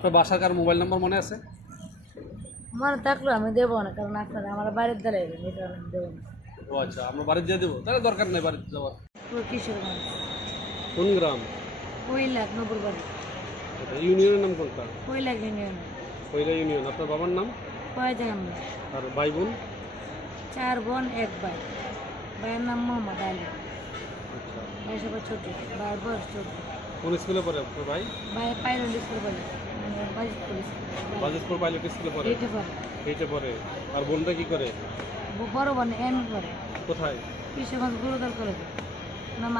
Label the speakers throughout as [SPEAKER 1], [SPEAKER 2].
[SPEAKER 1] আপনার বাসার কার mobile number মনে আছে?
[SPEAKER 2] মনে থাকল আমি দেবো না কারণ আপনারা আমার বাড়ির দ্বারা এলেন এই কারণে আমি দেবো না।
[SPEAKER 1] ও আচ্ছা আমরা বাড়িতে দিয়ে দেবো। তাহলে দরকার নেই বাড়িতে যাওয়ার।
[SPEAKER 2] পুরো কিশোর মানুষ
[SPEAKER 1] কোন গ্রাম?
[SPEAKER 2] লাখ নব্বই বাড়ি।
[SPEAKER 1] এটা ইউনিয়নের নাম কোনটা?
[SPEAKER 2] ওই ইউনিয়ন।
[SPEAKER 1] পয়লা ইউনিয়ন আপনার বাবার নাম?
[SPEAKER 2] কয় জায়গা আমরা।
[SPEAKER 1] আর ভাই বোন?
[SPEAKER 2] চার বোন এক ভাই। ভাইয়ের নাম মোহাম্মদ আলী।
[SPEAKER 1] আচ্ছা।
[SPEAKER 2] ভাই সবাই ছোট ভাইয়ের বয়স ছোট
[SPEAKER 1] কোন স্কুলে পড়ে আপনার ভাই?
[SPEAKER 2] ভাই পাইলট স্কুল বলে মানে বাজিতপুর
[SPEAKER 1] পাইলট স্কুলে পড়ে?
[SPEAKER 2] এইটে
[SPEAKER 1] এইটা পড়ে। আর বোনটা কি করে?
[SPEAKER 2] বড় বোন এম করে।
[SPEAKER 1] কোথায়?
[SPEAKER 2] কৃষকগঞ্জ গুরুদল করে নাম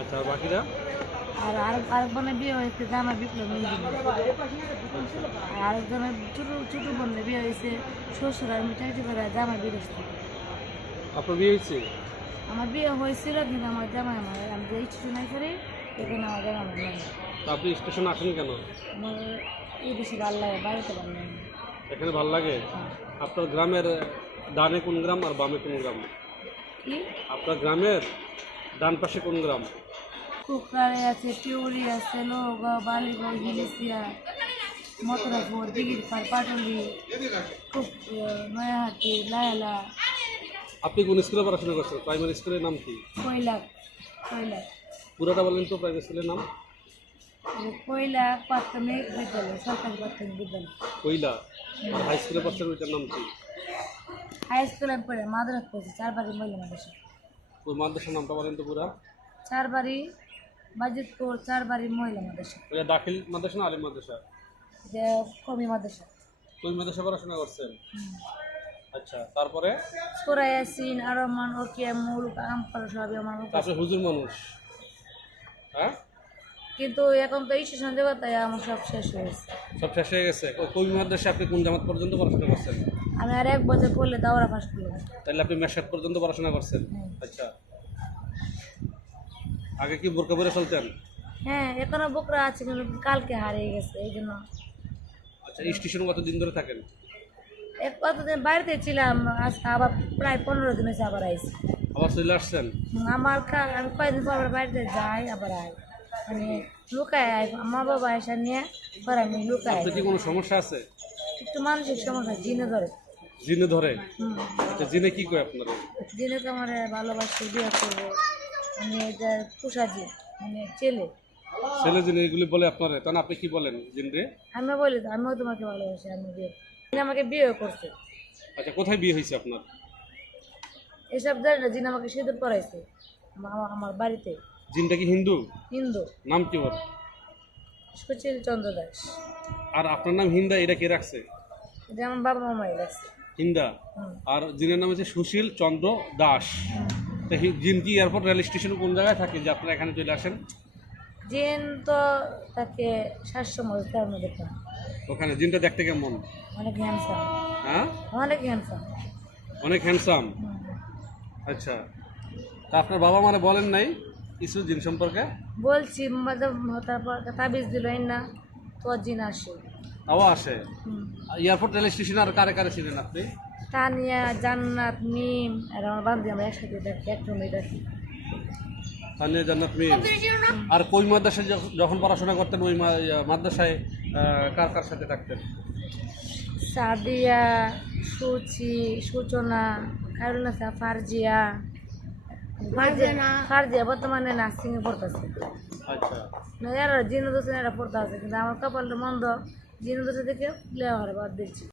[SPEAKER 1] আচ্ছা আর বাকিরা?
[SPEAKER 2] আর আরেক আরেক বোনের বিয়ে হয়েছে জামা বিপ্লব আর আরেকজনের ছোট ছোট বোনের বিয়ে হয়েছে শ্বশুর আর মিঠাইটি করে জামা বিদেশ থেকে
[SPEAKER 1] আপনার বিয়ে হয়েছে?
[SPEAKER 2] আমার বিয়ে হয়েছিল কিন্তু আমার জামাই আমার আমি যে ইচ্ছে নাই করি এখানে আমার জামা
[SPEAKER 1] তা আপনি স্টেশনে আসেন কেন?
[SPEAKER 2] আমার এই দেশে ভালো লাগে বাড়িতে ভালো লাগে। না।
[SPEAKER 1] এখানে ভালো লাগে? আপনার গ্রামের ডানে কোন গ্রাম আর বামে কোন গ্রাম?
[SPEAKER 2] কি?
[SPEAKER 1] আপনার গ্রামের ডান পাশে কোন গ্রাম?
[SPEAKER 2] কুকরারে আছে পিউরি আছে লোহগাঁও বালিগঞ্জ হিলিসিয়া মথুরাপুর দিঘির পাটুলি খুব নয়াহাটি লায়ালা।
[SPEAKER 1] আপনি কোন স্কুলে পড়াশোনা করছেন? প্রাইমারি স্কুলের নাম কি?
[SPEAKER 2] কৈলাক কৈলাক
[SPEAKER 1] পুরোটা বলেন তো প্রাইমারি স্কুলের নাম।
[SPEAKER 2] কৈলাক প্রাথমিক বিদ্যালয় সরকারি প্রাথমিক বিদ্যালয়।
[SPEAKER 1] কইলা আর হাই স্কুলে পড়ছেন ওইটার নাম কি?
[SPEAKER 2] হাই স্কুলে আমি পড়ে মাদ্রাস পড়ছি চারবাড়ি মহিলা মাদ্রাসা।
[SPEAKER 1] ওই মাদ্রাসার নামটা বলেন তো পুরা।
[SPEAKER 2] চারবাড়ি বাজিতপুর চারবাড়ি মহিলা মাদ্রাসা।
[SPEAKER 1] ওইটা দাখিল মাদ্রাসা না আলিম মাদ্রাসা?
[SPEAKER 2] যে কমি মাদ্রাসা।
[SPEAKER 1] ওই মাদ্রাসা পড়াশোনা করছেন? আচ্ছা তারপরে?
[SPEAKER 2] সুরা ইয়াসিন আরমান ওকিয়া মুলক আমপাল সবই আমার।
[SPEAKER 1] তারপরে হুজুর মানুষ। হ্যাঁ?
[SPEAKER 2] কিন্তু এখন তো স্টেশন দেবো তাই আমার সব শেষ হয়েছে
[SPEAKER 1] সব শেষ হয়ে গেছে? কোই মাদ্রাসা আপনি কোন জামাত পর্যন্ত পড়াশোনা করছেন?
[SPEAKER 2] আমি আর এক বছর পড়লে দাওরা ফাঁস করলাম
[SPEAKER 1] তাহলে আপনি মেশাত পর্যন্ত পড়াশোনা করছেন? আচ্ছা। আগে কি বোরকা পরে চলতেন?
[SPEAKER 2] হ্যাঁ এখনও বকরা আছে কিন্তু কালকে হারিয়ে গেছে এই জন্য।
[SPEAKER 1] আচ্ছা স্টেশন কত দিন ধরে থাকেন?
[SPEAKER 2] এক কতদিন বাড়িতে ছিলাম আজকে আবার প্রায় পনেরো দিন হয়েছে আবার আইসি
[SPEAKER 1] আবার চলে আসছেন?
[SPEAKER 2] আমার আমি কয়েকদিন পর বাড়িতে যাই আবার আই। মানে লুকায় মা বাবা এসে নিয়ে পরে আমি
[SPEAKER 1] আপনার কি কোনো সমস্যা আছে?
[SPEAKER 2] একটু মানসিক সমস্যা জিনে ধরে।
[SPEAKER 1] জিনে ধরে? আচ্ছা জিনে কি কয় আপনারা?
[SPEAKER 2] জিনে তো আমার ভালোবাসে বিয়ে করব। আমি এটা মানে ছেলে।
[SPEAKER 1] ছেলে জিনে এগুলি বলে আপনারা তখন আপনি কি বলেন
[SPEAKER 2] আমি বলি তো আমিও তোমাকে ভালোবাসি আমি বিয়ে আমাকে বিয়ে করছে।
[SPEAKER 1] আচ্ছা কোথায় বিয়ে হয়েছে আপনার?
[SPEAKER 2] এসব জানি না জিন আমাকে সিঁদুর পরাইছে। আমা- আমার বাড়িতে।
[SPEAKER 1] জিনটা কি হিন্দু?
[SPEAKER 2] হিন্দু।
[SPEAKER 1] নাম কি ওর?
[SPEAKER 2] সুচিল চন্দ্র দাস।
[SPEAKER 1] আর আপনার নাম হিন্দা এটা কে রাখছে?
[SPEAKER 2] এটা আমার বাবা মামাই লাগছে
[SPEAKER 1] হিন্দা?
[SPEAKER 2] হুম।
[SPEAKER 1] আর জিনের নাম হচ্ছে সুশীল চন্দ্র দাস। তা হি- জিন কি এয়ারপোর্ট রেল স্টেশন কোন জায়গায় থাকে যে আপনারা এখানে চলে আসেন?
[SPEAKER 2] জিন তো তাকে সাতশো মধ্যে দেখলাম
[SPEAKER 1] ওখানে জিনটা দেখতে কেমন?
[SPEAKER 2] অনেক হ্যান্ডসাম
[SPEAKER 1] হ্যাঁ?
[SPEAKER 2] অনেক হ্যান্ডসাম
[SPEAKER 1] অনেক হ্যান্ডসাম আচ্ছা। তা আপনার বাবা মানে বলেন নাই কিছু জিন সম্পর্কে?
[SPEAKER 2] বলছি তারপর তাবিজ দিল না তোর জিন আসে।
[SPEAKER 1] তাও আসে? এয়ারপোর্ট রেল স্টেশন আর কারে কারে ছিলেন আপনি?
[SPEAKER 2] তানিয়া জান্নাত মিম আর আমার বান্ধবী আমরা একসাথে দেখি একসঙ্গে দেখি।
[SPEAKER 1] তানিয়া জান্নাত মিম। আর কই মাদ্রাসায় যখ- যখন পড়াশোনা করতেন ওই মাদ্রাসায় কার কার সাথে থাকতেন?
[SPEAKER 2] সাদিয়া সুচি সূচনা খায়রুন্নাসা ফারজিয়া ফারজিয়া বর্তমানে নার্সিংয়ে পড়তেছে।
[SPEAKER 1] আচ্ছা।
[SPEAKER 2] না যারা জিনুদ হোসেন এরা পড়তে আছে কিন্তু আমার কপালটা মন্দ। জিনুদ হোসেন থেকে প্লে হওয়ার বাদ দিচ্ছি